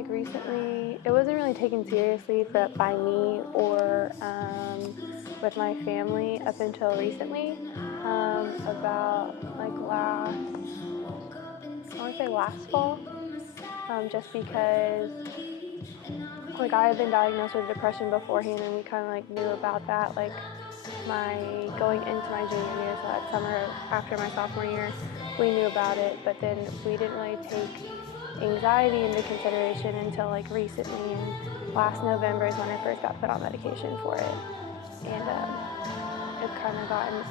like recently, it wasn't really taken seriously by me or with my family up until recently. About like I want to say last fall, just because like I had been diagnosed with depression beforehand, and we kind of like knew about that like my going into my junior year, so that summer after my sophomore year, we knew about it, but then we didn't really take anxiety into consideration until like recently, and last November is when I first got put on medication for it, and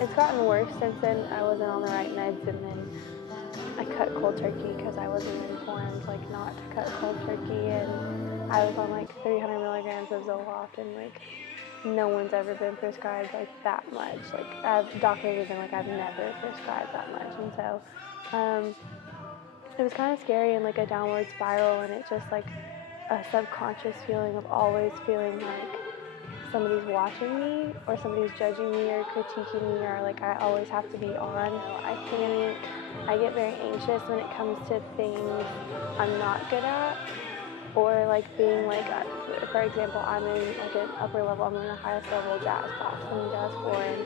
it's gotten worse since then. I wasn't on the right meds, and then I cut cold turkey because I wasn't informed like not to cut cold turkey, and I was on like 300 milligrams of Zoloft, and like no one's ever been prescribed like that much. Like doctors have been like, I've never prescribed that much, and so it was kind of scary and like a downward spiral, and it's just like a subconscious feeling of always feeling like somebody's watching me or somebody's judging me or critiquing me, or like I always have to be on. I panic. I get very anxious when it comes to things I'm not good at, or like being like, for example, I'm in like an upper level, I'm in the highest level jazz class, I'm in jazz floor, and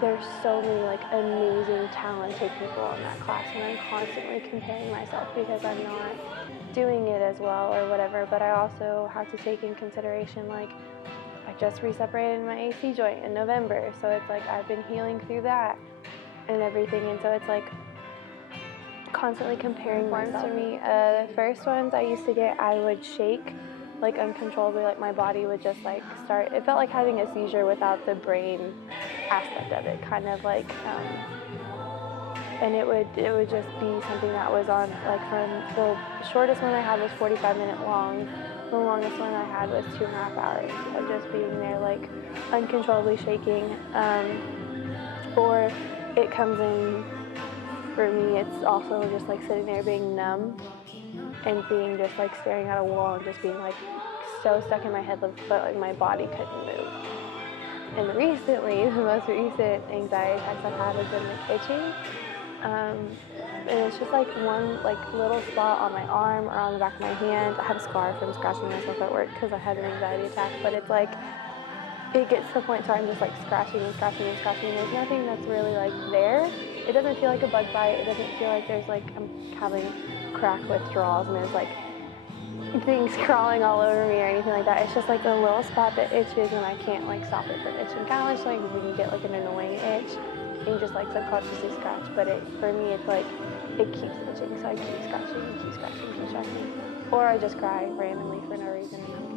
there's so many like amazing, talented people in that class, and I'm constantly comparing myself because I'm not doing it as well or whatever. But I also have to take in consideration like I just reseparated my AC joint in November, so it's like I've been healing through that and everything, and so it's like constantly comparing myself. For me, the first ones I used to get, I would shake like uncontrollably, like my body would just like start, it felt like having a seizure without the brain aspect of it, kind of like and it would just be something that was on, like, from the shortest one I had was 45-minute long. The longest one I had was 2.5 hours of just being there, like, uncontrollably shaking. Or it comes in, for me, it's also just, like, sitting there being numb and being just, like, staring at a wall and just being, like, so stuck in my head, but, like, my body couldn't move. And recently, the most recent anxiety attacks I've had has been, like, itching. And it's just like one like little spot on my arm or on the back of my hand. I have a scar from scratching myself at work because I had an anxiety attack, but it's like it gets to the point where I'm just like scratching and scratching and scratching. There's nothing that's really like there. It doesn't feel like a bug bite. It doesn't feel like there's like I'm having crack withdrawals and there's like things crawling all over me or anything like that. It's just like a little spot that itches and I can't like stop it from itching. Kind of like when you get like an annoying itch and you just like subconsciously scratch, but for me it's like it keeps itching, so I keep scratching and keep scratching, keep scratching. Or I just cry randomly for no reason and I'm